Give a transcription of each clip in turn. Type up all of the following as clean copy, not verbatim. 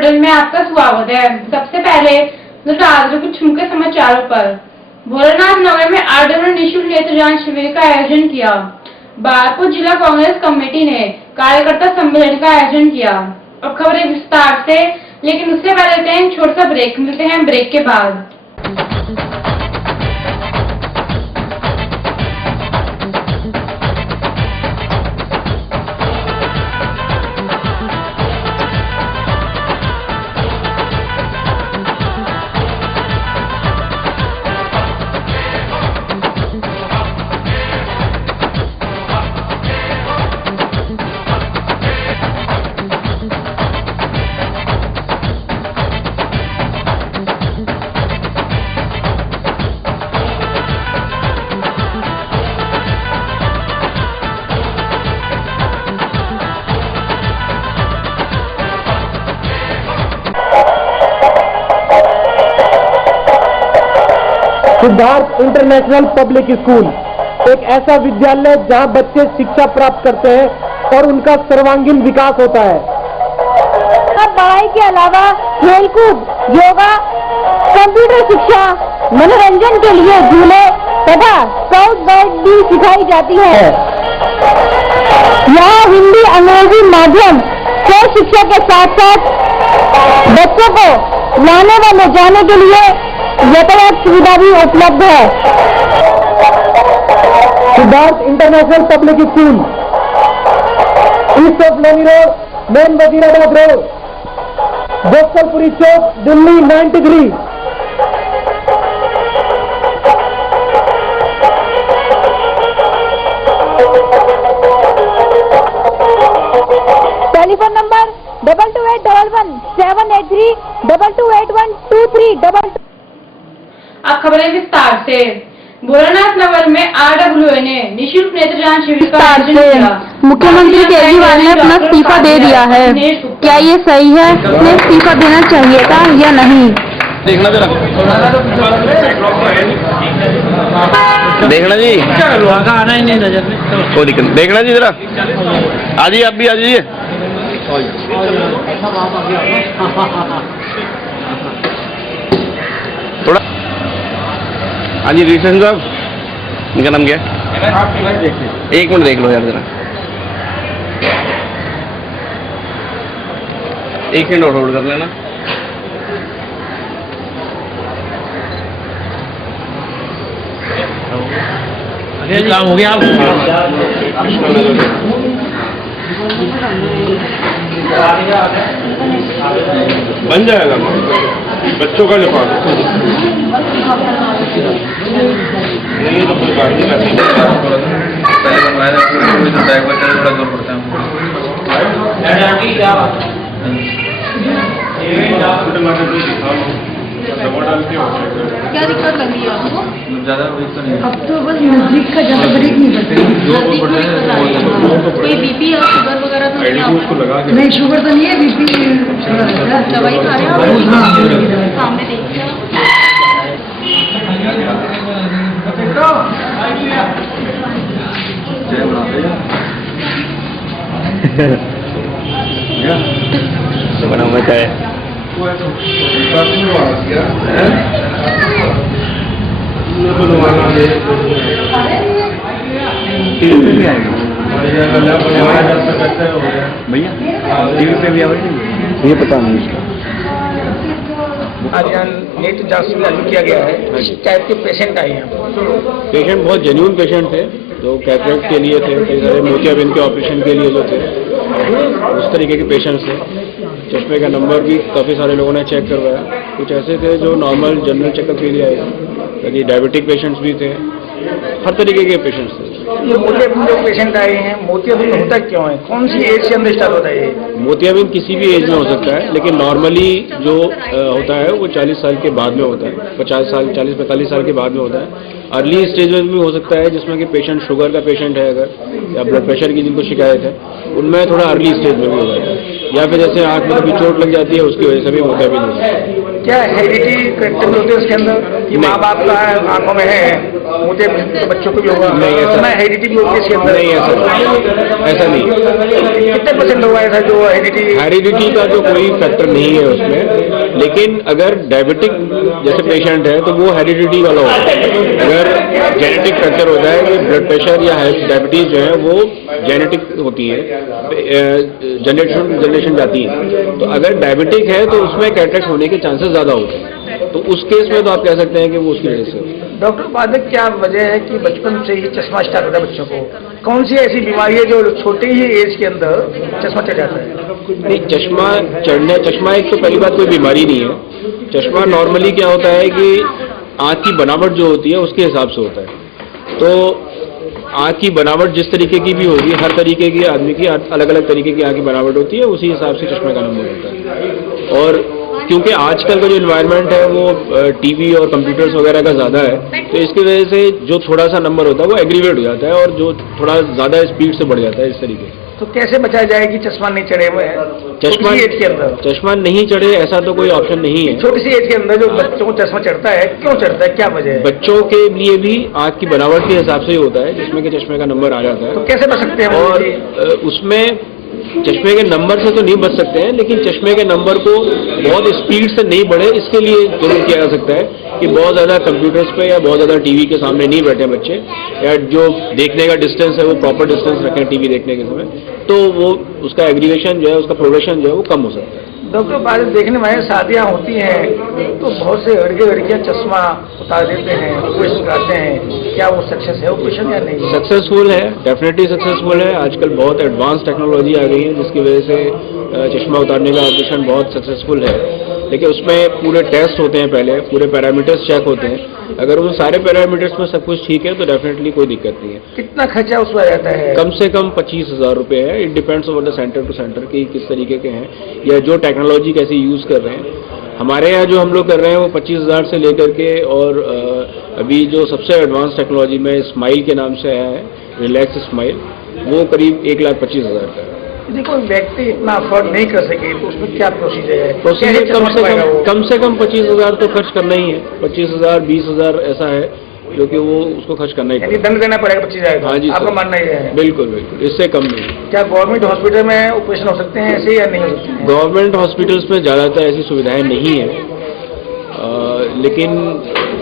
Bulletin में आपका स्वागत है। सबसे पहले आज कुछ मुख्य समाचारों पर। भोलानाथ नगर में आरडब्ल्यू ने निःशुल्क नेत्र जांच शिविर का आयोजन किया। बागपत जिला कांग्रेस कमेटी ने कार्यकर्ता सम्मेलन का आयोजन किया। अब खबरें विस्तार से, लेकिन उससे पहले लेते हैं छोटा सा ब्रेक। मिलते हैं ब्रेक के बाद। सिद्धार्थ इंटरनेशनल पब्लिक स्कूल एक ऐसा विद्यालय जहां बच्चे शिक्षा प्राप्त करते हैं और उनका सर्वांगीण विकास होता है। अब पढ़ाई के अलावा खेलकूद, योगा, कंप्यूटर शिक्षा, मनोरंजन के लिए झूले तथा स्काउट गाइड भी सिखाई जाती है। यहाँ हिंदी, अंग्रेजी माध्यम से शिक्षा के साथ साथ बच्चों को लाने व ले जाने के लिए यातायात सुविधा भी उपलब्ध है। Siddharth international public school, east of Loni road, main Wazirabad road, Gopalpuri Chowk, Delhi 93। Telephone number 2281 783 22812322। अब खबरें विस्तार से। भोलानाथ नगर में आरडब्ल्यू ने निःशुल्क नेत्र जांच शिविर का आयोजन किया। मुख्यमंत्री केजरीवाल ने अपना इस्तीफा दे दिया है। क्या ये सही है? उन्हें इस्तीफा देना चाहिए था या नहीं? देखना जरा, देखना जी, आना ही नहीं नजर में, कोई दिक्कत नहीं, देखना जी जरा। आ जाइए, आप भी आ जाइए। थोड़ा हाँ जी, रिसेशन साहब, इनका नाम क्या है? एक मिनट देख लो यार जरा, एक मिनट और होल्ड कर लेना। काम हो गया। बन जाएगा, बच्चों का लिफाफा नहीं तो कोई बात नहीं। पहले बनवाया था तो बैग बचा थोड़ा जोर पड़ता है। क्या दिक्कत लग रही है आपको? ज्यादा वेट तो नहीं, अब तो बस नजदीक का ज्यादा ब्रेक नहीं कोई बीपी या शुगर वगैरह तो नहीं आपको? नहीं, शुगर तो नहीं है, बीपी। दवाई खा रहे हैं आप? सामने देखिए। बना मचा है। भैया टीवी पे भी आवाज ये पता नहीं इसका। आज यहाँ नेत्र जांच शिविर आयोजित किया गया है। किस टाइप के पेशेंट आए हैं? पेशेंट बहुत जेन्युइन पेशेंट थे, जो कैटरेक्ट के लिए थे, कई सारे मोतियाबिंद के ऑपरेशन के लिए जो थे, उस तरीके के पेशेंट्स थे। चश्मे का नंबर भी काफ़ी सारे लोगों ने चेक करवाया। कुछ ऐसे थे जो नॉर्मल जनरल चेकअप के लिए आए थे, यानी डायबिटिक पेशेंट्स भी थे, हर तरीके के पेशेंट्स थे। ये मोतियाबिंद जो पेशेंट आए हैं, मोतियाबिंद होता क्यों है? कौन सी एज से अंदर स्टार्ट होता है ये? मोतियाबिंद किसी भी एज में हो सकता है, लेकिन नॉर्मली जो होता है वो 40 साल के बाद में होता है, 50 साल 40-45 साल के बाद में होता है। अर्ली स्टेज में भी हो सकता है, जिसमें कि पेशेंट शुगर का पेशेंट है अगर, या ब्लड प्रेशर की जिनको शिकायत है, उनमें थोड़ा अर्ली स्टेज में भी हो जाता है। या फिर जैसे आँख में कभी चोट लग जाती है उसकी वजह से भी मोतियाबिंद होता है। क्या हेरिडिटी करेक्टर होते हैं उसके अंदर कि माँ बाप का आंखों में है मोतियाबिंद बच्चों को भी होगा? नहीं, ऐसा मैं हेरिडिटी भी होती है इसके अंदर? नहीं, ऐसा नहीं। कितने परसेंट होगा ऐसा जो हेरिडिटी का जो कोई फैक्टर नहीं है उसमें, लेकिन अगर डायबिटिक जैसे पेशेंट है तो वो हेरिडिटी वाला होता है। अगर जेनेटिक फैक्टर होता है कि ब्लड प्रेशर या डायबिटीज जो है वो जेनेटिक होती है, जनरेशन जाती है, तो अगर डायबिटिक है तो उसमें कैटरेक्ट होने के चांसेस ज़्यादा होते हैं। तो उस केस में तो आप कह सकते हैं कि वो उसकी वजह से। डॉक्टर पाठक, क्या वजह है कि बचपन से ही चश्मा स्टार्ट होता है बच्चों को? कौन सी ऐसी बीमारी है जो छोटे ही एज के अंदर चश्मा चढ़ जाता है? नहीं, चश्मा एक तो पहली बात कोई बीमारी नहीं है। चश्मा नॉर्मली क्या होता है कि आँख की बनावट जो होती है उसके हिसाब से होता है। तो आँख की बनावट जिस तरीके की भी होगी, हर तरीके की आदमी की अलग अलग तरीके की आँख की बनावट होती है, उसी हिसाब से चश्मे का नंबर होता है। और क्योंकि आजकल का जो एनवायरनमेंट है वो टीवी और कंप्यूटर्स वगैरह का ज़्यादा है, तो इसकी वजह से जो थोड़ा सा नंबर होता है वो एग्रीवेट हो जाता है और जो थोड़ा ज़्यादा स्पीड से बढ़ जाता है इस तरीके से। तो कैसे बचाया जाए कि चश्मा नहीं चढ़े हुए चश्मा एज के अंदर? चश्मा नहीं चढ़े ऐसा तो कोई ऑप्शन नहीं है। छोटी सी एज के अंदर जो बच्चों को चश्मा चढ़ता है, क्यों चढ़ता है, क्या वजह है? बच्चों के लिए भी आँख की बनावट के हिसाब से ही होता है जिसमें कि चश्मे का नंबर आ जाता है। तो कैसे बच सकते हैं? और उसमें चश्मे के नंबर से तो नहीं बच सकते हैं, लेकिन चश्मे के नंबर को बहुत स्पीड से नहीं बढ़े इसके लिए जरूर किया जा सकता है कि बहुत ज़्यादा कंप्यूटर्स पे या बहुत ज़्यादा टीवी के सामने नहीं बैठे बच्चे, या जो देखने का डिस्टेंस है वो प्रॉपर डिस्टेंस रखें टीवी देखने के समय, तो वो उसका एग्रीवेशन जो है, उसका प्रोग्रेशन जो है वो कम हो सकता है। डॉक्टर पाठक, देखने में शादियाँ होती हैं तो बहुत से लड़कियाँ चश्मा उतार देते हैं, ऑपरेशन कराते हैं, क्या वो सक्सेस है ऑपरेशन या नहीं? सक्सेसफुल है, डेफिनेटली सक्सेसफुल है। आजकल बहुत एडवांस टेक्नोलॉजी आ गई है जिसकी वजह से चश्मा उतारने का ऑपरेशन बहुत सक्सेसफुल है, लेकिन उसमें पूरे टेस्ट होते हैं, पहले पूरे पैरामीटर्स चेक होते हैं। अगर उन सारे पैरामीटर्स में सब कुछ ठीक है तो डेफिनेटली कोई दिक्कत नहीं है। कितना खर्चा उसमें रहता है? कम से कम 25,000 रुपये है। It depends over the centre to centre कि किस तरीके के हैं या जो टेक्नोलॉजी कैसे यूज़ कर रहे हैं। हमारे यहाँ जो हम लोग कर रहे हैं वो 25,000 से लेकर के, और अभी जो सबसे एडवांस टेक्नोलॉजी में स्माइल के नाम से आया है, रिलैक्स स्माइल, वो करीब 1,25,000 का है। यदि कोई व्यक्ति इतना अफोर्ड नहीं कर सके तो उसमें क्या प्रोसीजर है? प्रोसीजर कम से कम 25,000 तो खर्च करना ही है। 25,000 20,000 ऐसा है जो कि वो उसको खर्च करना ही पड़ेगा। दंड देना पड़ेगा 25,000? हाँ जी, आपका मानना ये है? बिल्कुल बिल्कुल, इससे कम नहीं। क्या गवर्नमेंट हॉस्पिटल में ऑपरेशन हो सकते हैं ऐसे या नहीं हो सकते हैं? गवर्नमेंट हॉस्पिटल्स में ज़्यादातर ऐसी सुविधाएं नहीं है, लेकिन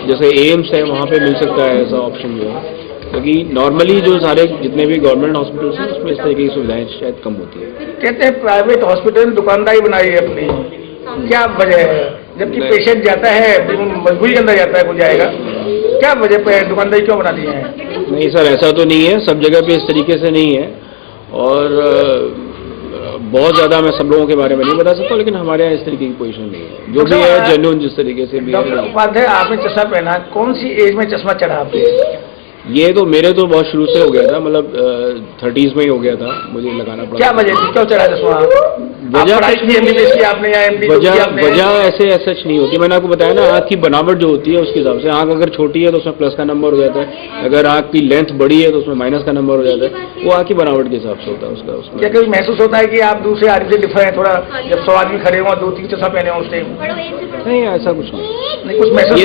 जैसे एम्स है वहाँ पे मिल सकता है ऐसा ऑप्शन जो है, क्योंकि नॉर्मली जो सारे जितने भी गवर्नमेंट हॉस्पिटल्स हैं उसमें इस तरीके की सुविधाएं शायद कम होती है। कहते हैं प्राइवेट हॉस्पिटल दुकानदारी बनाई है अपनी, क्या वजह है? जबकि पेशेंट जाता है मजबूरी के अंदर जाता है, वो जाएगा, क्या वजह पर दुकानदारी क्यों बना दी है? नहीं सर, ऐसा तो नहीं है, सब जगह पे इस तरीके से नहीं है, और बहुत ज़्यादा मैं सब लोगों के बारे में नहीं बता सकता, लेकिन हमारे यहाँ इस तरीके की पोजीशन नहीं है। जो भी है जेन्युइन जिस तरीके से भी है। डॉक्टर उपाध्याय, आपने चश्मा पहना, कौन सी एज में चश्मा चढ़ा आपके? ये तो मेरे तो बहुत शुरू से हो गया था, मतलब 30s में ही हो गया था, मुझे लगाना पड़ा। क्या वजह थी, क्यों चढ़ा चश्मा? वजह ऐसे सच नहीं होती। मैंने आपको बताया ना, आँख की बनावट जो होती है उसके हिसाब से। आँख अगर छोटी है तो उसमें प्लस का नंबर हो जाता है, अगर आँख की लेंथ बड़ी है तो उसमें माइनस का नंबर हो जाता है। वो आँख की बनावट के हिसाब से होता है उसका। उसमें क्या कभी महसूस होता है कि आप दूसरे आदमी से डिफर है थोड़ा, जब 100 आदमी खड़े हों 2-3 चश्मा पहने हों उस टाइम? नहीं, ऐसा कुछ नहीं। कुछ महसूस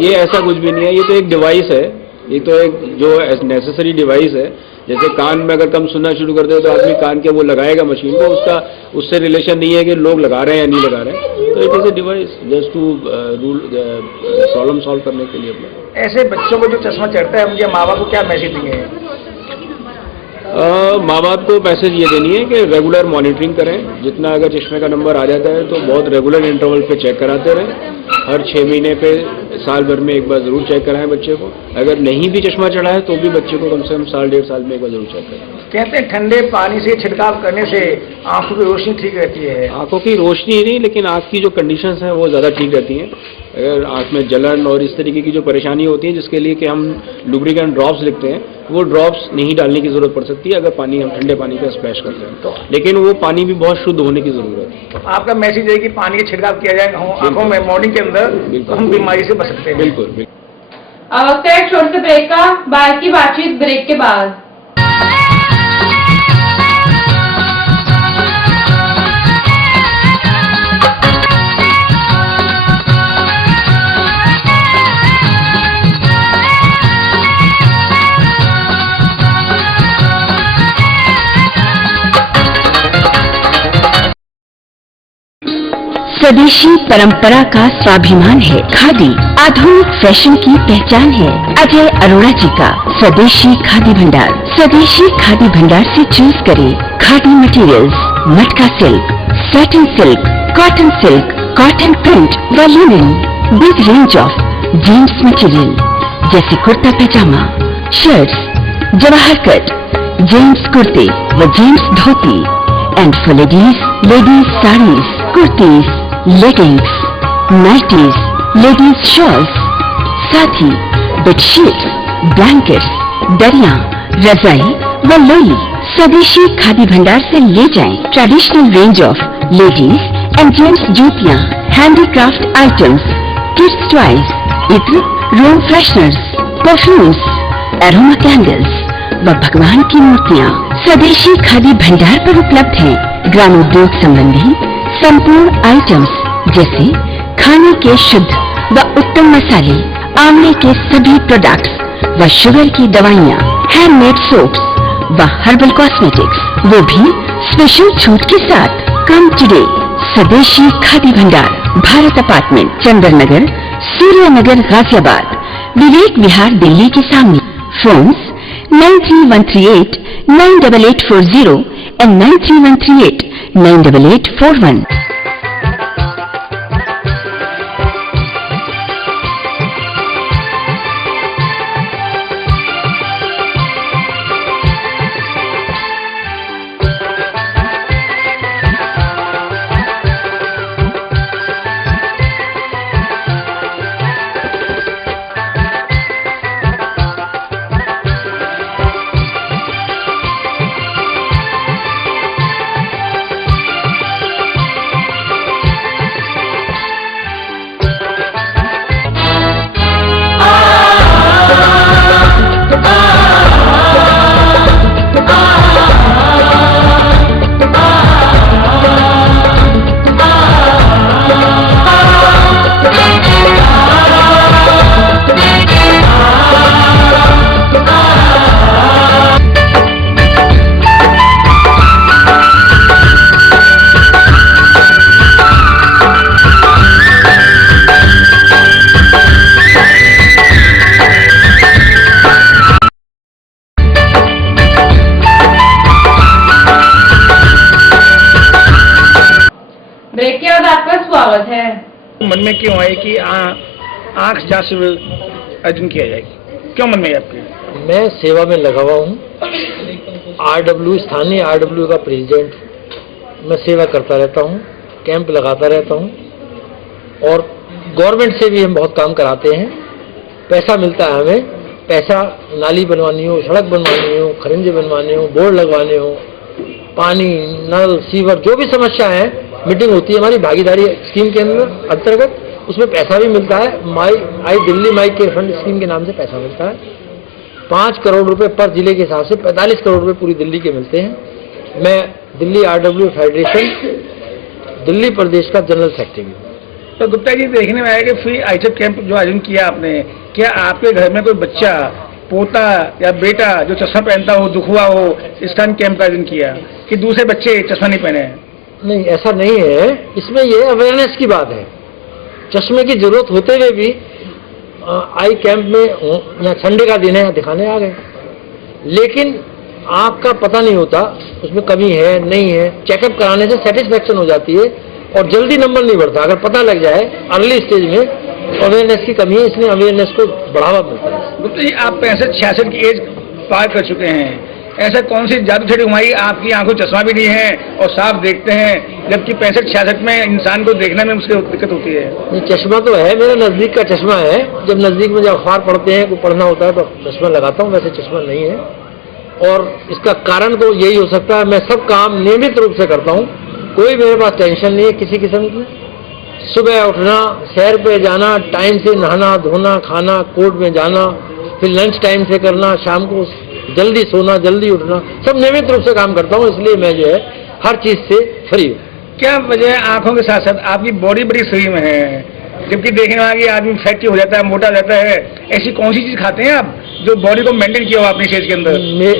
ये ऐसा कुछ भी नहीं है। ये तो एक डिवाइस है, ये तो एक जो नेसेसरी डिवाइस है। जैसे कान में अगर कम सुनना शुरू कर दे तो आदमी कान के वो लगाएगा मशीन को, उसका उससे रिलेशन नहीं है कि लोग लगा रहे हैं या नहीं लगा रहे हैं। तो it is a device just to rule problem solve करने के लिए। ऐसे बच्चों को जो चश्मा चढ़ता है उनके माँ बाप को क्या मैसेज देंगे? माँ बाप को मैसेज ये देनी है कि रेगुलर मॉनिटरिंग करें। जितना अगर चश्मे का नंबर आ जाता है तो बहुत रेगुलर इंटरवल पे चेक कराते रहें। हर 6 महीने पे, साल भर में एक बार जरूर चेक कराएं बच्चे को। अगर नहीं भी चश्मा चढ़ा है तो भी बच्चे को कम से कम साल 1.5 साल में एक बार जरूर चेक करें। कहते हैं ठंडे पानी से छिड़काव करने से आंखों की रोशनी ठीक रहती है। आंखों की रोशनी नहीं, लेकिन आंख की जो कंडीशंस हैं वो ज़्यादा ठीक रहती हैं। अगर आंख में जलन और इस तरीके की जो परेशानी होती है जिसके लिए कि हम लुब्रिकेंट ड्रॉप्स लिखते हैं, वो ड्रॉप्स नहीं डालने की जरूरत पड़ सकती है अगर पानी हम ठंडे पानी का स्प्लैश करते हैं तो। लेकिन वो पानी भी बहुत शुद्ध होने की जरूरत है। आपका मैसेज है कि पानी का छिड़काव किया जाए आंखों में मॉर्निंग के अंदर, तो हम बीमारी से बच सकते हैं। बिल्कुल। अब वक्त है एक छोटे से ब्रेक का। बाहर की बातचीत ब्रेक के बाद। स्वदेशी परंपरा का स्वाभिमान है। खादी आधुनिक फैशन की पहचान है। अजय अरोड़ा जी का स्वदेशी खादी भंडार। स्वदेशी खादी भंडार से चूज करें khadi materials, matka silk, satin silk, cotton print व linen. Big range of gents material जैसे kurta pyjama, shirts, Jawahar cut, gents कुर्ते व gents dhoti and for ladies saris, kurtis, leggings, nighties, ladies shawls, साथ ही बेडशीट्स, ब्लैंकेट्स, दरिया, रजाई व लोई स्वदेशी खादी भंडार से ले जाएं। Traditional range of ladies and gents जूतियां, हैंडीक्राफ्ट आइटम्स, किड्स टॉयज, इत्र, room fresheners, perfumes, aroma candles व भगवान की मूर्तियाँ स्वदेशी खादी भंडार पर उपलब्ध हैं। ग्रामोद्योग संबंधी संपूर्ण आइटम्स जैसे खाने के शुद्ध व उत्तम मसाले, आंवले के सभी प्रोडक्ट्स व शुगर की दवाइयाँ, हैंडमेड सोप्स व हर्बल कॉस्मेटिक्स, वो भी स्पेशल छूट के साथ। कम टुडे स्वदेशी खादी भंडार, भारत अपार्टमेंट, चंदन नगर, सूर्य नगर, गाजियाबाद, विवेक विहार, दिल्ली के सामने। Phones 9338 98840 and 9338 98841। ब्रेक के बाद आपका स्वागत है। मन में क्यों आए कि आंख जांच शिविर आयोजन किया जाएगी, क्यों मन में है आपके? मैं सेवा में लगा हुआ हूँ। आरडब्ल्यू, स्थानीय आरडब्ल्यू का प्रेसिडेंट, मैं सेवा करता रहता हूँ, कैंप लगाता रहता हूँ और गवर्नमेंट से भी हम बहुत काम कराते हैं। पैसा मिलता है हमें, पैसा नाली बनवानी हो, सड़क बनवानी हो, खरिंजे बनवाने हो, बोर्ड लगवाने हो, पानी, नल, सीवर, जो भी समस्या है, मीटिंग होती है हमारी भागीदारी स्कीम के अंतर्गत, उसमें पैसा भी मिलता है। दिल्ली माई केयर फंड स्कीम के नाम से पैसा मिलता है। 5 करोड़ रुपए पर जिले के हिसाब से 45 करोड़ रुपए पूरी दिल्ली के मिलते हैं। मैं दिल्ली आरडब्ल्यू फेडरेशन दिल्ली प्रदेश का जनरल सेक्रेटरी हूँ। तो गुप्ता जी, देखने में आया कि फ्री आईचेक कैंप जो आयोजन किया आपने, क्या आपके घर में कोई बच्चा, पोता या बेटा जो चश्मा पहनता हो, दुखुआ हो, इसका कैंप का आयोजन किया कि दूसरे बच्चे चश्मा नहीं पहने? नहीं, ऐसा नहीं है। इसमें ये अवेयरनेस की बात है। चश्मे की जरूरत होते हुए भी आई कैंप में यहाँ संडे का दिन है, दिखाने आ गए। लेकिन आँख का पता नहीं होता, उसमें कमी है नहीं है, चेकअप कराने से सेटिस्फेक्शन हो जाती है और जल्दी नंबर नहीं बढ़ता। अगर पता लग जाए अर्ली स्टेज में, अवेयरनेस की कमी है, इसलिए अवेयरनेस को बढ़ावा मिलता है। गुप्ता जी, आप 65-66 की एज पार कर चुके हैं, ऐसा कौन सी जादू छड़ी घुमाई, आपकी आंखों चश्मा भी नहीं है और साफ देखते हैं, जबकि 65-66 में इंसान को देखने में उसकी दिक्कत होती है? ये चश्मा तो है, मेरा नजदीक का चश्मा है। जब नजदीक में जब अखबार पढ़ते हैं, को पढ़ना होता है तो चश्मा लगाता हूँ, वैसे चश्मा नहीं है। और इसका कारण तो यही हो सकता है, मैं सब काम नियमित रूप से करता हूँ, कोई मेरे पास टेंशन नहीं है किसी किस्म की। सुबह उठना, सैर पे जाना, टाइम से नहाना धोना, खाना, कोर्ट में जाना, फिर लंच टाइम से करना, शाम को जल्दी सोना, जल्दी उठना, सब नियमित रूप से काम करता हूँ। इसलिए मैं जो है हर चीज से फ्री हूँ। क्या वजह है आंखों के साथ साथ आपकी बॉडी बड़ी स्लिम है, जबकि देखने वाले आदमी फैटी हो जाता है, मोटा हो जाता है? ऐसी कौन सी चीज खाते हैं आप जो बॉडी को मेंटेन किया हो अपनी सेहत के अंदर?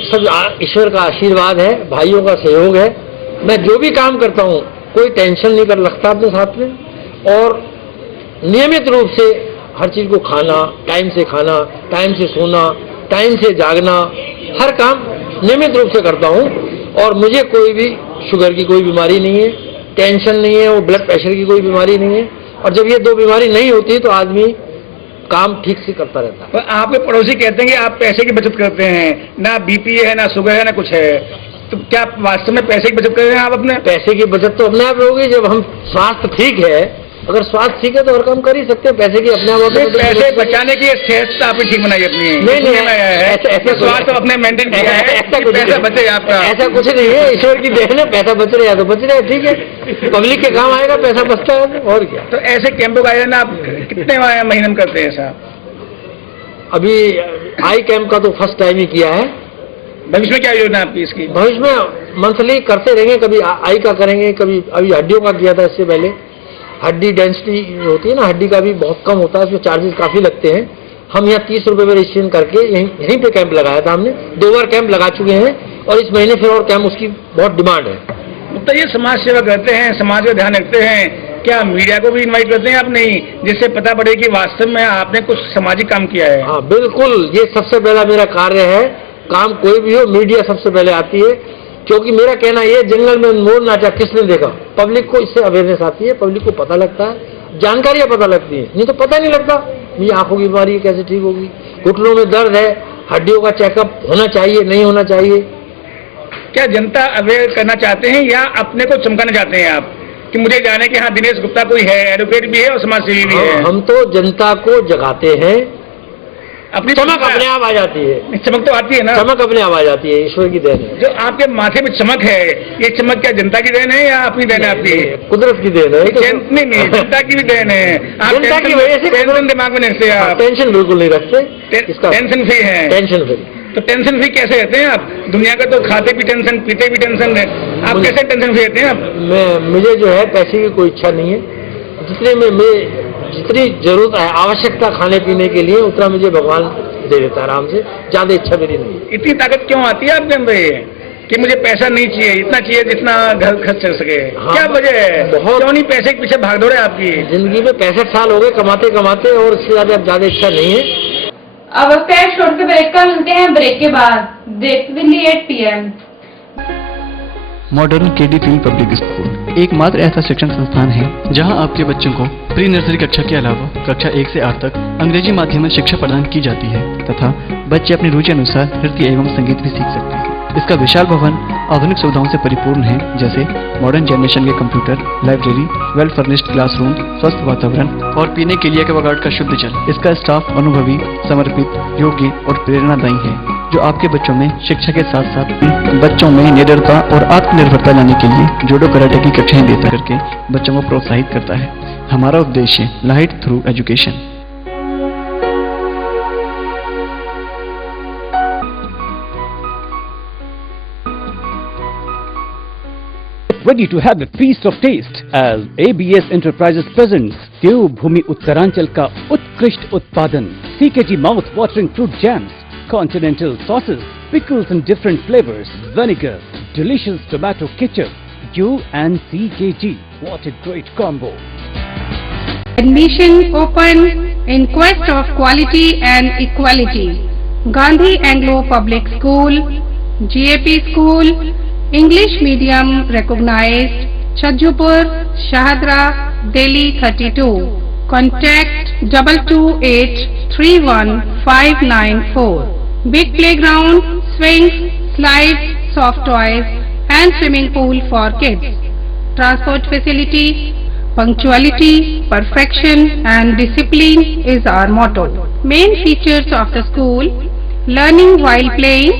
सब ईश्वर का आशीर्वाद है, भाइयों का सहयोग है। मैं जो भी काम करता हूँ कोई टेंशन नहीं कर रखता अपने साथ में। और नियमित रूप से हर चीज को खाना, टाइम से सोना, टाइम से जागना, हर काम नियमित रूप से करता हूँ। और मुझे कोई भी शुगर की कोई बीमारी नहीं है, टेंशन नहीं है और ब्लड प्रेशर की कोई बीमारी नहीं है। और जब ये दो बीमारी नहीं होती तो आदमी काम ठीक से करता रहता है। पर आपके पड़ोसी कहते हैं कि आप पैसे की बचत करते हैं, ना बीपी है, ना शुगर है, ना कुछ है, तो क्या आप वास्तव में पैसे की बचत कर रहे हैं? आप अपने पैसे की बचत तो अपने आप होगी जब हम स्वास्थ्य ठीक है। अगर स्वास्थ्य ठीक है तो और काम कर ही सकते हैं। पैसे की अपने आप पैसे बचाने की सेहत आपने ठीक बनाई अपनी? नहीं, ऐसा स्वास्थ्य अपने मेंटेन किया है, पैसा बचे आपका? ऐसा कुछ नहीं है, ईश्वर की देन है। पैसा बच रहा है तो बच रहा है, ठीक है, पब्लिक के काम आएगा, पैसा बचता है और क्या। तो ऐसे कैंपों का आयोजन आप कितने महीने में करते हैं ऐसा? अभी आई कैंप का तो फर्स्ट टाइम ही किया है। भविष्य में क्या योजना है आपकी इसकी? भविष्य में मंथली करते रहेंगे, कभी आई का करेंगे, कभी अभी हड्डियों का किया था इससे पहले। हड्डी डेंसिटी होती है ना, हड्डी का भी बहुत कम होता है, उसमें चार्जेस काफी लगते हैं। हम यहाँ 30 रुपए में रजिस्ट्रेशन करके यहीं पे कैंप लगाया था हमने। 2 बार कैंप लगा चुके हैं और इस महीने फिर और कैंप, उसकी बहुत डिमांड है। तो ये समाज सेवा करते हैं, समाज का ध्यान रखते हैं, क्या मीडिया को भी इनवाइट करते हैं आप? नहीं, जिससे पता पड़े कि वास्तव में आपने कुछ सामाजिक काम किया है। हाँ बिल्कुल, ये सबसे पहला मेरा कार्य है। काम कोई भी हो, मीडिया सबसे पहले आती है, क्योंकि मेरा कहना ये, जंगल में मोर नाचा किसने देखा, पब्लिक को इससे अवेयरनेस आती है, पब्लिक को पता लगता है, जानकारियां पता लगती है, नहीं तो पता नहीं लगता। ये आंखों की बीमारी कैसे ठीक होगी, घुटनों में दर्द है, हड्डियों का चेकअप होना चाहिए, नहीं होना चाहिए। क्या जनता अवेयर करना चाहते हैं या अपने को चमकाना चाहते हैं आप कि मुझे जाने के हाँ दिनेश गुप्ता कोई है, एडवोकेट भी है और समाजसेवी भी है? हम तो जनता को जगाते हैं, अपनी चमक अपने आप आ जाती है। चमक तो आती है ना? चमक अपने आप आ जाती है, ईश्वर की देन है। जो आपके माथे में चमक है, ये चमक क्या जनता की देन है या अपनी देन है आपकी? कुदरत की देन है। नहीं, जनता की भी देन है। आप जनता की वजह से टेंशन दिमाग में नहीं रखते आप? टेंशन बिल्कुल नहीं रखते, इसका टेंशन फ्री है। Tension free. तो टेंशन फ्री कैसे रहते हैं आप? दुनिया का तो खाते भी टेंशन, पीते भी टेंशन है, आप कैसे टेंशन फ्री रहते हैं आप? मुझे जो है पैसे की कोई इच्छा नहीं है। जितनी जरूरत है, आवश्यकता खाने पीने के लिए, उतना मुझे भगवान दे देता है आराम से, ज्यादा इच्छा मेरी नहीं है। इतनी ताकत क्यों आती है आपके अंदर कि मुझे पैसा नहीं चाहिए, इतना चाहिए जितना घर खर्च कर सके? हाँ, क्या वजह है? क्यों नहीं पैसे के पीछे भागदौड़ है आपकी? जिंदगी में 65 साल हो गए कमाते कमाते, और इससे ज्यादा इच्छा नहीं है। अब पैर छोड़ के ब्रेक का मिलते हैं, ब्रेक के बाद देखते 8 PM। Modern KD field public school एकमात्र ऐसा शिक्षण संस्थान है जहां आपके बच्चों को प्री नर्सरी कक्षा के अलावा कक्षा 1 से 8 तक अंग्रेजी माध्यम में शिक्षा प्रदान की जाती है तथा बच्चे अपनी रुचि अनुसार नृत्य एवं संगीत भी सीख सकते हैं। इसका विशाल भवन आधुनिक सुविधाओं से परिपूर्ण है, जैसे मॉडर्न जनरेशन के computer, library, well furnished classroom, स्वस्थ वातावरण और पीने के लिए एक्वागार्ड का शुद्ध जल। इसका स्टाफ अनुभवी, समर्पित, योग्य और प्रेरणादायी है, जो आपके बच्चों में शिक्षा के साथ साथ बच्चों में निडरता और आत्मनिर्भरता लाने के लिए जूडो कराटे की कक्षाएं देता करके बच्चों को प्रोत्साहित करता है। हमारा उद्देश्य light through education. Ready to have a feast of taste as ABS Enterprises presents देवभूमि उत्तरांचल का उत्कृष्ट उत्पादन CKG mouth watering fruit jams, continental sauces, pickles in different flavors, vinegar, delicious tomato ketchup, you and CKG. What a great combo! Admission open in quest of quality and equality. Gandhi Anglo Public School, GAP School, English medium recognized, Chajjupur, Shahadra, Delhi 32. Contact 22831 Big playground, swings, slides, soft toys and swimming pool for kids. Transport facility, punctuality, perfection and discipline is our motto. Main features of the school: learning while playing,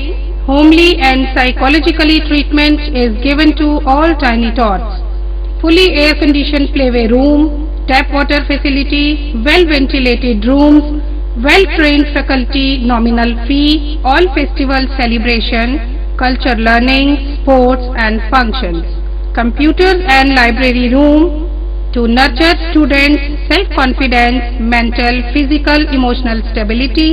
homely and psychologically treatment is given to all tiny tots. Fully air-conditioned playway room, tap water facility, well-ventilated rooms, well-trained faculty, nominal fee, all festival celebration, culture learning, sports and functions. Computers and library room to nurture students' self-confidence, mental, physical, emotional stability.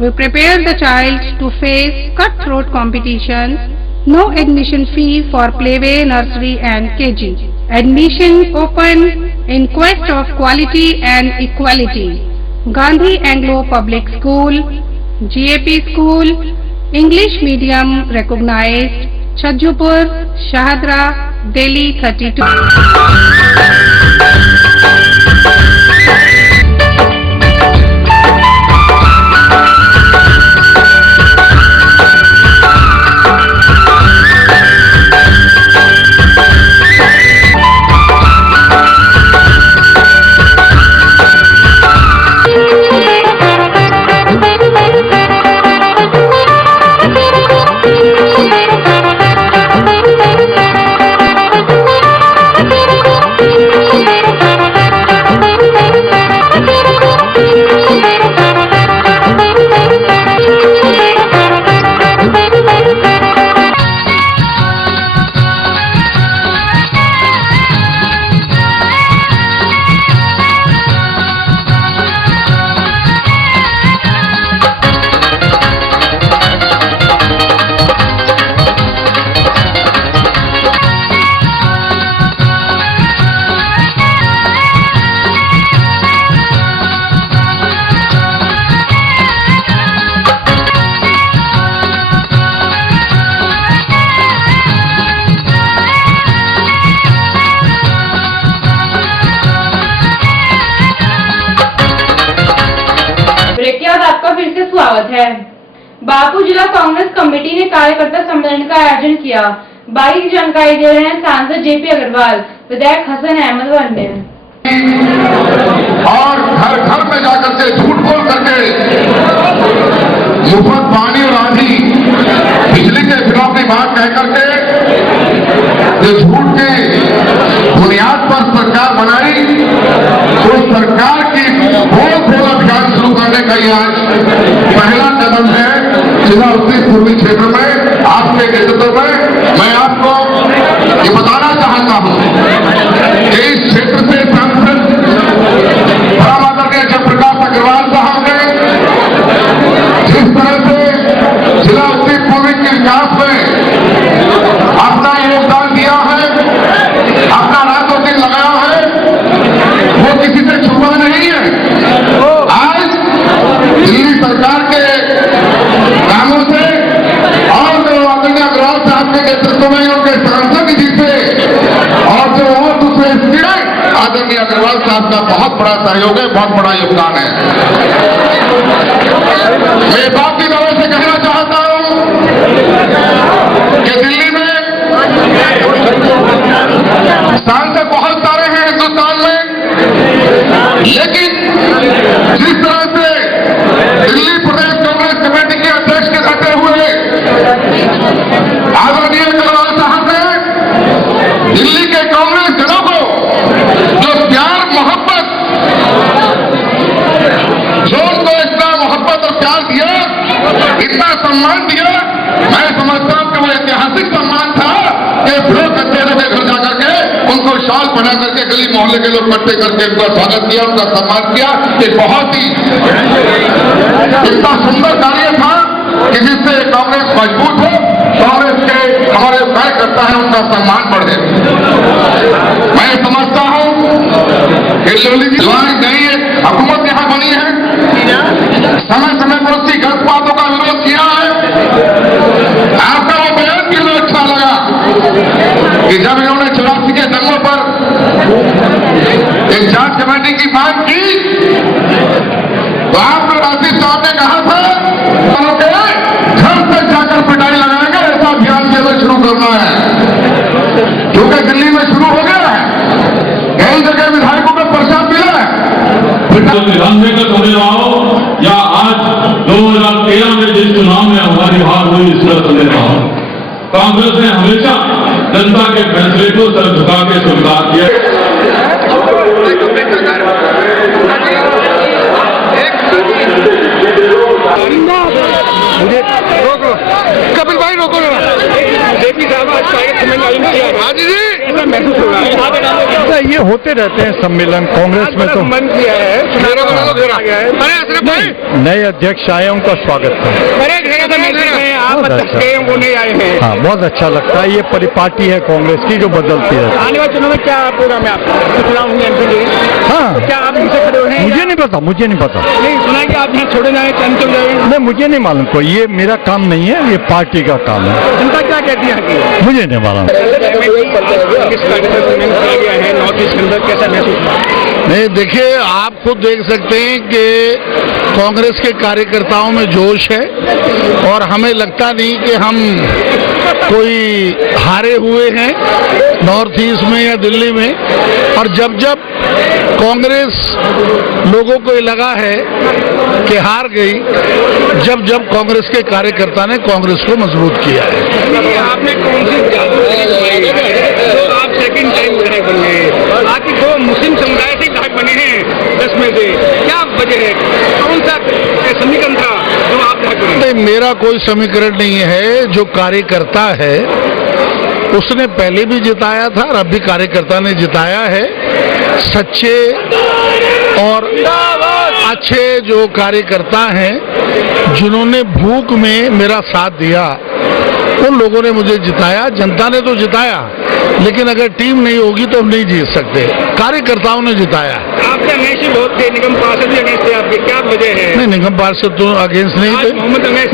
We prepare the child to face cutthroat competitions. No admission fee for playway, nursery and KG. Admission open in quest of quality and equality. Gandhi Anglo Public School, GAP School, English Medium recognized, Chhajjupur, Shahadra, Delhi 32. Break के बाद आपका फिर से स्वागत है। बापू जिला Congress committee ने कार्यकर्ता सम्मेलन का आयोजन किया। बाकी की जानकारी दे रहे हैं सांसद जेपी अग्रवाल, विधायक हसन अहमद वन्य। और घर घर में जाकर के झूठ बोल करके मुफ्त पानी और आंधी बिजली के खिलाफ की बात कह करके जो झूठ की बुनियाद पर सरकार बनाई, तो सरकार की बहुत बड़ा अभियान शुरू करने का ये आज पहला कदम है जिला उत्तर पूर्वी क्षेत्र में आपके नेतृत्व में। मैं आपको ये बताना चाहता हूं कि इस क्षेत्र से सांसद बड़ा करके जयप्रकाश अग्रवाल साहब ने जिस तरह से जिला उत्तर पूर्वी के विकास में अपना योगदान दिया है, अपना रातों दिन लगाया है, वो किसी से छुपा नहीं है। आज दिल्ली सरकार के कामों से और जो आदरणीय अग्रवाल साहब के नेतृत्व में उनके सांसद निधि से और जो और दूसरे आदरणीय अग्रवाल साहब का बहुत बड़ा सहयोग है, बहुत बड़ा योगदान है। मैं बात की तरह से कहना चाहता हूं कि दिल्ली में सांसद बहुत सारे हैं हिंदुस्तान में, लेकिन जिस तरह से दिल्ली प्रदेश कांग्रेस कमेटी के अध्यक्ष के रहते हुए आदरणीय अग्रवाल साहब ने दिल्ली के कांग्रेस जनों को जो प्यार मोहब्बत, जो उनको इतना मोहब्बत और प्यार दिया, इतना सम्मान दिया, मैं समझता हूं कि वो ऐतिहासिक सम्मान था कि ब्लॉक अध्यक्षों के घर जाकर के उनको शाल बना करके गली मोहल्ले के लोग इकट्ठे करके उनका स्वागत किया, उनका सम्मान किया। ये बहुत ही इतना सुंदर कार्य था कि जिससे कांग्रेस मजबूत हो, कांग्रेस के हमारे कार्यकर्ता है उनका सम्मान बढ़े। मैं समझता हूं कि लोली की नई हुकूमत यहां बनी है, समय समय पर उसकी गलत बातों का विरोध किया है। आपका वो बयान भी मुझे अच्छा लगा कि जब इन्होंने 84 के दंगों पर एक जांच कमेटी की मांग की, तो आपने राशिद साहब ने कहा था घर तक जाकर पिटाई लगाएंगे, ऐसा अभियान केवल शुरू करना है, क्योंकि दिल्ली में शुरू हो गया है, कई जगह विधायकों को प्रसाद मिला है। विधानसभा का चुनाव या आज 2013 में जिस चुनाव में हमारी हार हुई, इसका चुनाव कांग्रेस ने हमेशा जनता के फैसले को सर झुका के स्वीकार किया। कपिल भाई रोको, जेपी साहब आज कार्यक्रम में आयोजन किया। हाँ जी, महसूस हो रहा है? ये होते रहते हैं सम्मेलन कांग्रेस में तो मन किया है, नए अध्यक्ष आए उनका स्वागत था। आप वो नहीं आए हैं। हाँ, बहुत अच्छा लगता है। ये परिपाटी है कांग्रेस की जो बदलती है। आने वाले चुनाव में क्या प्रोग्राम है आपका? चुनाव होंगे एमपी के। हाँ, तो क्या आप इनसे खड़े हैं? मुझे नहीं पता, मुझे नहीं पता। नहीं सुना है कि आप यहाँ छोड़े जाए, चल जाए। नहीं, मुझे नहीं मालूम कोई, ये मेरा काम नहीं है, ये पार्टी का काम है। जनता क्या कहती है आपकी? मुझे नहीं मालूम। नॉर्थ ईस्ट के अंदर कैसा महसूस हुआ? नहीं, देखिए, आप खुद देख सकते हैं कि कांग्रेस के कार्यकर्ताओं में जोश है और हमें लगता नहीं कि हम कोई हारे हुए हैं नॉर्थ ईस्ट में या दिल्ली में। और जब जब कांग्रेस लोगों को ये लगा है कि हार गई, जब जब कांग्रेस के कार्यकर्ता ने कांग्रेस को मजबूत किया है। आपने कौन सी तो आप सेकंड टाइम विधायक बन गए, बाकी दो मुस्लिम समुदाय से विधायक बने हैं 10 में से, क्या वजह है? कौन सा समीकरण था जो आप विधायक बने? नहीं, मेरा कोई समीकरण नहीं है। जो कार्यकर्ता है उसने पहले भी जिताया था और अब भी कार्यकर्ता ने जिताया है। सच्चे और अच्छे जो कार्यकर्ता हैं जिन्होंने भूख में मेरा साथ दिया, उन लोगों ने मुझे जिताया। जनता ने तो जिताया, लेकिन अगर टीम नहीं होगी तो हम नहीं जीत सकते। कार्यकर्ताओं ने जिताया। आपके अगेंस्ट बहुत थे, निगम पार्षद भी अगेंस्ट थे आपके, क्या वजह है? नहीं, निगम पार्षद तो अगेंस्ट नहीं थे। मोहम्मद अगेंस्ट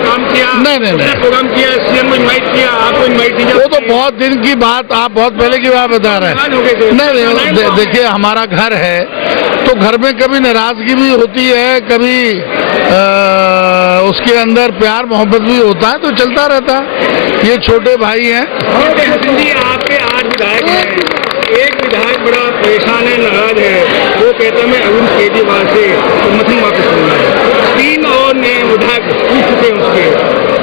काम किया, नहीं, प्रोग्राम किया, सीएम को इनवाइट किया, आपको इनवाइट किया। वो तो बहुत दिन की बात, आप बहुत पहले की बात बता रहे हैं। नहीं, देखिए, हमारा घर है तो घर में कभी नाराजगी भी होती है, कभी उसके अंदर प्यार मोहब्बत भी होता है, तो चलता रहता है। ये छोटे भाई हैं। हसन जी, आपके 8 विधायक हैं, एक विधायक बड़ा परेशान है, नाराज है, वो कहता मैं अरुण केजरीवाल से समर्थन वापस लूंगा। 3 और नए विधायक पूछ चुके हैं उसके,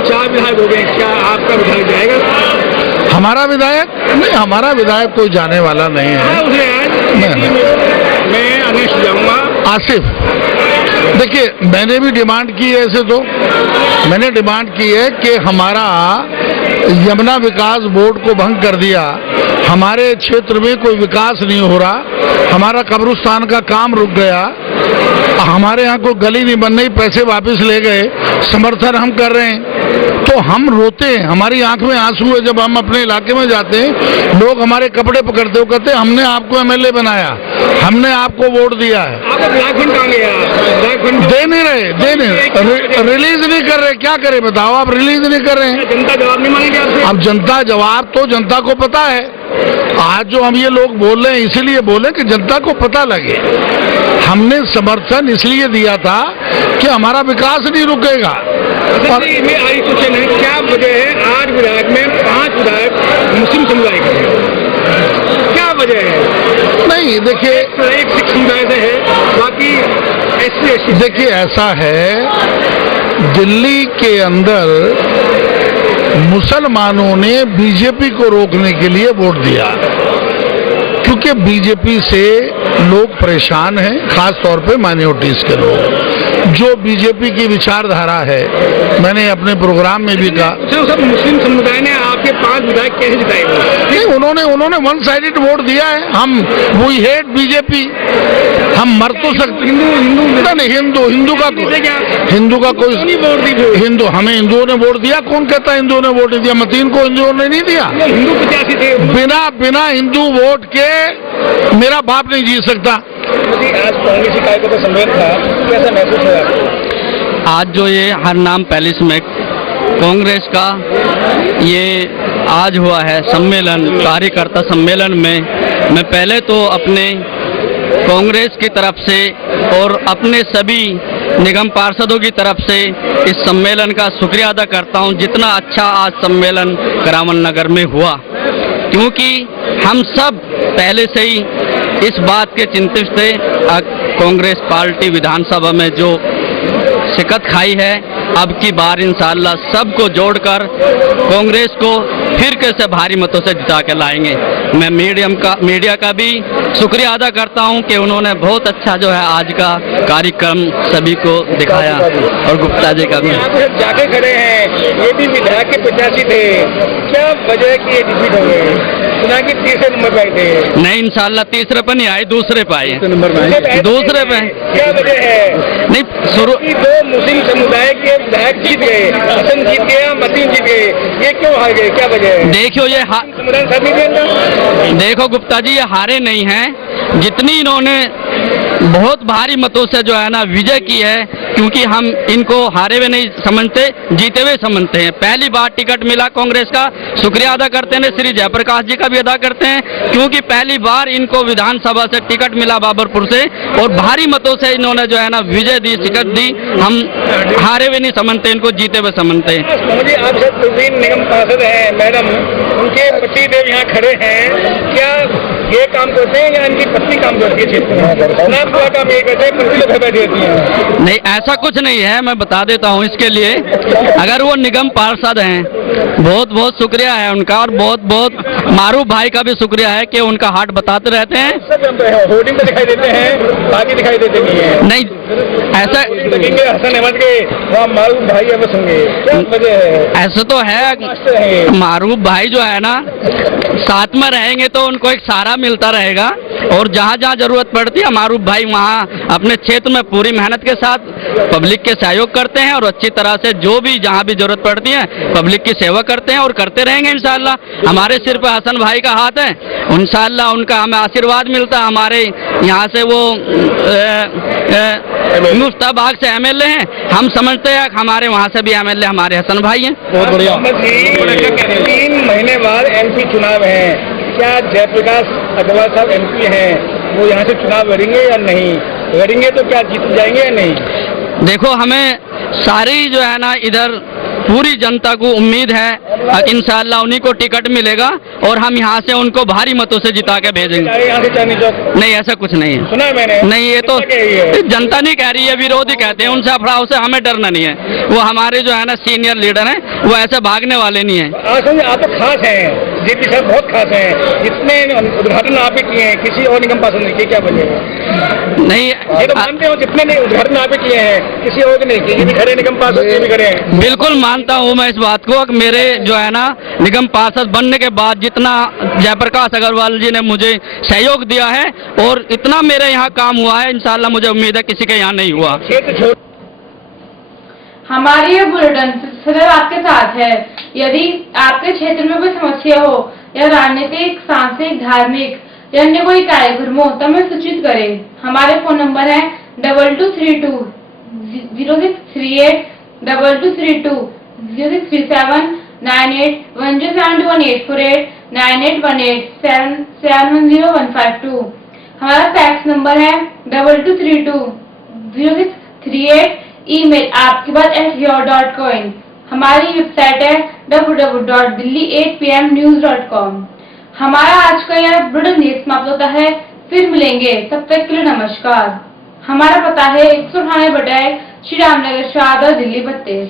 4 विधायक हो गए। क्या आपका विधायक जाएगा? हमारा विधायक नहीं, हमारा विधायक कोई जाने वाला नहीं है। मैं अनिश जाऊंगा। आसिफ, देखिए, मैंने भी डिमांड की है। ऐसे तो मैंने डिमांड की है कि हमारा यमुना विकास बोर्ड को भंग कर दिया, हमारे क्षेत्र में कोई विकास नहीं हो रहा, हमारा कब्रिस्तान का काम रुक गया, हमारे यहाँ कोई गली नहीं बन रही, पैसे वापस ले गए, समर्थन हम कर रहे हैं तो हम रोते हैं, हमारी आंख में आंसू है। जब हम अपने इलाके में जाते हैं, लोग हमारे कपड़े पकड़ते हो, कहते हैं हमने आपको एमएलए बनाया, हमने आपको वोट दिया है। दे नहीं रहे, रिलीज नहीं कर रहे। क्या करें बताओ, आप रिलीज नहीं कर रहे हैं। जनता जवाब नहीं मांगेगी आपसे? अब जनता जवाब तो जनता को पता है। आज जो हम ये लोग बोल रहे हैं इसीलिए बोले कि जनता को पता लगे। हमने समर्थन इसलिए दिया था कि हमारा विकास नहीं रुकेगा। और आई क्वेश्चन है, क्या वजह है 8 विधायक में 5 विधायक मुस्लिम समुदाय के हैं? क्या वजह है? नहीं, देखिए, एक सिख समुदाय से है, बाकी ऐसे देखिए, ऐसा है, दिल्ली के अंदर मुसलमानों ने बीजेपी को रोकने के लिए वोट दिया, क्योंकि बीजेपी से लोग परेशान हैं, खास तौर पे माइनॉरिटीज के लोग। जो बीजेपी की विचारधारा है, मैंने अपने प्रोग्राम में भी कहा। सब मुस्लिम समुदाय ने आपके 5 विधायक कैसे जिताए? नहीं, उन्होंने वन साइडेड वोट दिया है। हम वी हेट बीजेपी, हम मर तो सकते। हिंदू का कोई हिंदू, हमें हिंदुओं ने वोट दिया? कौन कहता है हिंदुओं ने वोट दिया? मतीन को हिंदुओं ने नहीं दिया। हिंदू 85 थे। बिना हिंदू वोट के मेरा बाप नहीं जी सकता। आज कांग्रेसी कार्यकर्ता सम्मेलन था, कैसा महसूस हुआ? आज जो ये हर नाम पैलेस में कांग्रेस का ये आज हुआ है सम्मेलन, कार्यकर्ता सम्मेलन में, मैं पहले तो अपने कांग्रेस की तरफ से और अपने सभी निगम पार्षदों की तरफ से इस सम्मेलन का शुक्रिया अदा करता हूं, जितना अच्छा आज सम्मेलन करावन नगर में हुआ, क्योंकि हम सब पहले से ही इस बात के चिंतित थे कांग्रेस पार्टी विधानसभा में जो शिकत खाई है, अब की बार इंशाअल्लाह सबको जोड़कर कांग्रेस को फिर कैसे भारी मतों से जिता के लाएंगे। मैं मीडिया का भी शुक्रिया अदा करता हूं कि उन्होंने बहुत अच्छा जो है आज का कार्यक्रम सभी को दिखाया, और गुप्ता जी का भी। जाके खड़े हैं, ये भी विधायक के 85 थे, क्या वजह है कि ये डिफीट हो गए? सुना कि तीसरे नंबर पे आए थे। नहीं, इंशाल्लाह तीसरे पे नहीं आए, दूसरे पे आए। नंबर पे दूसरे पे। क्या वजह है? नहीं, शुरू 2 मुस्लिम समुदाय के विधायक जीत गए, हसन जीत गया, मतीन जीत गए, ये क्यों हार गए, क्या वजह है? देखियो ये समुदाय साथ नहीं देंगे। देखो गुप्ता जी, ये हारे नहीं हैं, जितनी इन्होंने बहुत भारी मतों से जो है ना विजय की है, क्योंकि हम इनको हारे हुए नहीं समझते, जीते हुए समझते हैं। पहली बार टिकट मिला कांग्रेस का, शुक्रिया अदा करते हैं, श्री जयप्रकाश जी का भी अदा करते हैं, क्योंकि पहली बार इनको विधानसभा से टिकट मिला बाबरपुर से, और भारी मतों से इन्होंने जो है ना विजय दी, टिकट दी। हम हारे हुए नहीं समझते, इनको जीते हुए समझते हैं। मुझे आप सब विभिन्न निगम पार्षद हैं मैडम, उनके पति देव यहाँ खड़े हैं, क्या ये काम करते हैं या इनकी पत्नी काम करती है क्षेत्र में? नाम पूरा काम ये करते हैं, पत्नी लोग देती है। नहीं, ऐसा कुछ नहीं है, मैं बता देता हूँ इसके लिए। अगर वो निगम पार्षद हैं, बहुत बहुत शुक्रिया है उनका, और बहुत बहुत मारूफ भाई का भी शुक्रिया है कि उनका हाथ बताते रहते हैं। होर्डिंग पे दिखाई देते हैं, बाकी दिखाई देते नहीं है। नहीं, ऐसा हसन अहमद के वहाँ मारूफ भाई अवश्य होंगे, क्या वजह है? ऐसा तो है, मारूफ भाई जो है ना साथ में रहेंगे तो उनको एक सहारा मिलता रहेगा, और जहाँ जहाँ जरूरत पड़ती है मारूफ भाई वहाँ अपने क्षेत्र में पूरी मेहनत के साथ पब्लिक के सहयोग करते हैं, और अच्छी तरह से जो भी जहाँ भी जरूरत पड़ती है पब्लिक की सेवा करते हैं, और करते रहेंगे इंशाल्लाह। हमारे सिर पे हसन भाई का हाथ है, इंशाल्लाह उनका हमें आशीर्वाद मिलता है। हमारे यहाँ से वो मुफ्ताबाग से एमएलए हैं, हम समझते हैं हमारे वहाँ से भी एमएलए हमारे हसन भाई हैं। बहुत बढ़िया। 3 महीने बाद एमपी चुनाव है, क्या जयप्रकाश अग्रवाल साहब एमपी हैं, वो यहाँ से चुनाव लड़ेंगे या नहीं? लड़ेंगे तो क्या जीत जाएंगे या नहीं? देखो, हमें सारी जो है ना इधर पूरी जनता को उम्मीद है इंशाअल्लाह उन्हीं को टिकट मिलेगा, और हम यहाँ से उनको भारी मतों से जिता के भेजेंगे। यहाँ से चांदनी चौक? नहीं, ऐसा कुछ नहीं है, सुना है मैंने। नहीं, ये तो जनता नहीं कह रही है, विरोधी कहते हैं। उनसे अफराव से हमें डरना नहीं है, वो हमारे जो है ना सीनियर लीडर हैं, वो ऐसे भागने वाले नहीं है। आप तो खास हैं, जेपी साहब बहुत खास हैं, जितने उद्घाटन आप ही किए हैं, किसी और निगम पार्षद ने किए, क्या वजह? नहीं, ये तो मानते हो, जितने उद्घाटन आप ही किए हैं किसी और ने किए, ये भी खड़े निगम पार्षद, ये भी खड़े हैं। बिल्कुल मानता हूँ मैं इस बात को, कि मेरे जो है ना निगम पार्षद बनने के बाद जितना जयप्रकाश अग्रवाल जी ने मुझे सहयोग दिया है, और इतना मेरे यहाँ काम हुआ है, इंशाल्लाह मुझे उम्मीद है किसी के यहाँ नहीं हुआ। हमारी ये बुलेटिन सदैव आपके साथ है। यदि आपके क्षेत्र में कोई समस्या हो, या राजनीतिक, सांस्कृतिक, धार्मिक या अन्य कोई कार्यक्रम हो, तो हमें सूचित करें। हमारे फोन नंबर है 2232 0638 2232 0637 98 1071 9818 710152। हमारा फैक्स नंबर है 2232 0638। ईमेल आपकी बात @your.coin। हमारी वेबसाइट है www.delhi8pmnews.com। हमारा आज का यह बुलेटिन समाप्त होता है, फिर मिलेंगे, तब तक के लिए नमस्कार। हमारा पता है 198 श्री रामनगर, शाहदरा, दिल्ली 32।